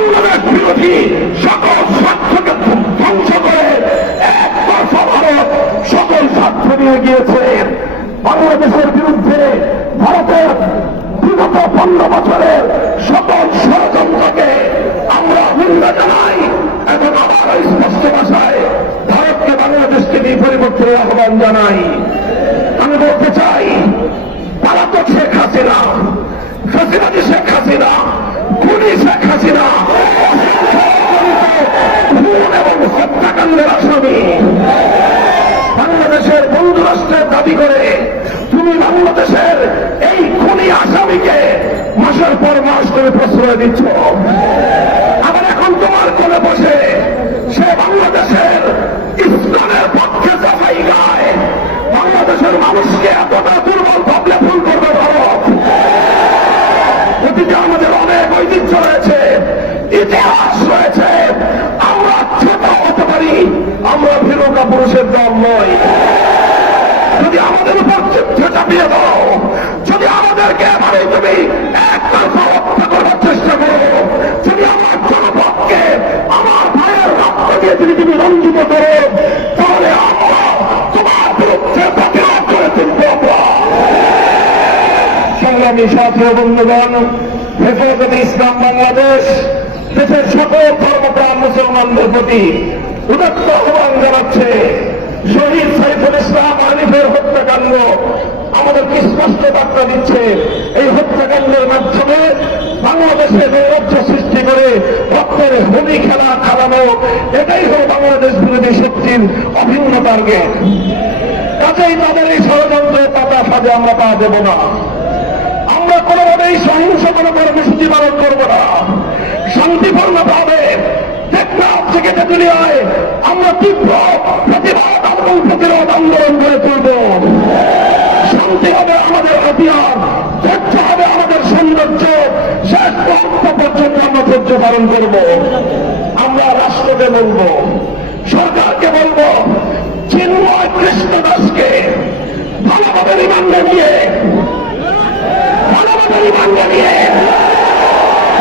বাংলাদেশ বিরোধী সকল স্বার্থকে ধ্বংস করে একতরফা ভারত সকল স্বার্থ নিয়ে গিয়েছে। বাংলাদেশের বিরুদ্ধে ভারতের বিগত 15 বছরের সকল ষড়যন্ত্রকে আমরা নিন্দা জানাই এবং আবার স্পষ্ট ভাষায় ভারতকে বাংলাদেশকে নিয়ে পরিবর্তনের আহ্বান জানাই। আমি বলতে চাই, পলাতক শেখ হাসিনা, ফাঁসিবাদী শেখ হাসিনা, খুনি শেখ হাসিনা খুন এবং হত্যাকাণ্ডের আসামি। বাংলাদেশের বন্ধু রাষ্ট্রের দাবি করে তুমি বাংলাদেশের এই খুনি আসামিকে মাসের পর মাস করে প্রশ্রয় দিচ্ছ। আবার এখন তোমার কোলে বসে সে বাংলাদেশের ইসলামের পক্ষে সাফাই গায়। বাংলাদেশের মানুষকে এতটা দুর্বল ভাবলে ভুল করবে ভারত। অতীতে আমাদের অনেক ঐতিহ্য রয়েছে, ইতিহাস রয়েছে। আমরা ছোট হতে পারি, আমরা ভীরুকা পুরুষের দল নই। যদি আমাদের উপর যুদ্ধ চাপিয়ে দাও, যদি আমাদেরকে এবারে তুমি একতরফা হত্যা করার চেষ্টা করো, যদি আমার জনপদকে আমার ভাইয়ের রক্ত দিয়ে তুমি রঞ্জিত করো, তাহলে আমরা তোমার বিরুদ্ধে প্রতিরোধ করে তুলব। সংগ্রামী সাথী ও বন্ধুগণ, হেফাজতে ইসলাম বাংলাদেশ দেশের সকল ধর্মপ্রাণ মুসলমানদের প্রতি উদাত্ত আহ্বান জানাচ্ছে। শহীদ সাইফুল ইসলাম আরিফের হত্যাকাণ্ড আমাদেরকে স্পষ্ট বার্তা দিচ্ছে। এই হত্যাকাণ্ডের মাধ্যমে বাংলাদেশে নৈরাজ্য সৃষ্টি করে রক্তের হোলি খেলা খেলানো, এটাই হল বাংলাদেশ বিরোধী শক্তির অভিন্ন টার্গেট। কাজেই তাদের এই ষড়যন্ত্র পাতা সাজে আমরা পা দেব না। আমরা কোনোভাবেই সহিংস কোনো কর্মসূচি পালন করব না। শান্তিপূর্ণভাবে টেকনাফ থেকে তেঁতুলিয়ায় আমরা তীব্র প্রতিবাদ এবং প্রতিরোধ আন্দোলন করে তুলব। শান্তি হবে আমাদের হাতিয়ার, ধৈর্য হবে আমাদের সৌন্দর্য। শেষ মুহূর্ত পর্যন্ত আমরা ধৈর্য পালন করব। আমরা রাষ্ট্রকে বলব, সরকারকে বলব, চিন্ময় কৃষ্ণ দাসকে ভালোভাবে রিমান্ডে নিয়ে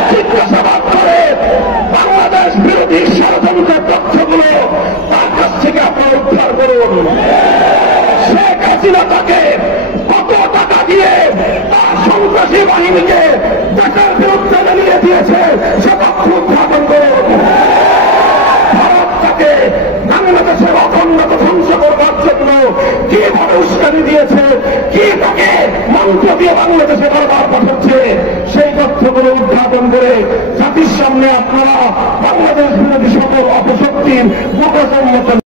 জিজ্ঞাসাবাদ করে বাংলাদেশ বিরোধী ষড়যন্ত্রের তথ্যগুলো তার কাছ থেকে আপনারা উদ্ধার করুন। শেখ হাসিনা তাকে কত টাকা দিয়ে তার সন্ত্রাসী বাহিনীকে দেশের বিরুদ্ধে নিয়ে দিয়েছে সে তথ্য উদ্ঘাটন করুন। ভারত তাকে বাংলাদেশের অখণ্ডতা ধ্বংস করবার জন্য কিভাবে উস্কানি দিয়েছে, কি তাকে মন্ত্র দিয়ে বাংলাদেশে বারবার পাঠাচ্ছে, সেই তথ্যগুলো উদ্ঘাটন করে জাতির সামনে আপনারা বাংলাদেশ বিরোধী সকল অপশক্তির মুখোমুখি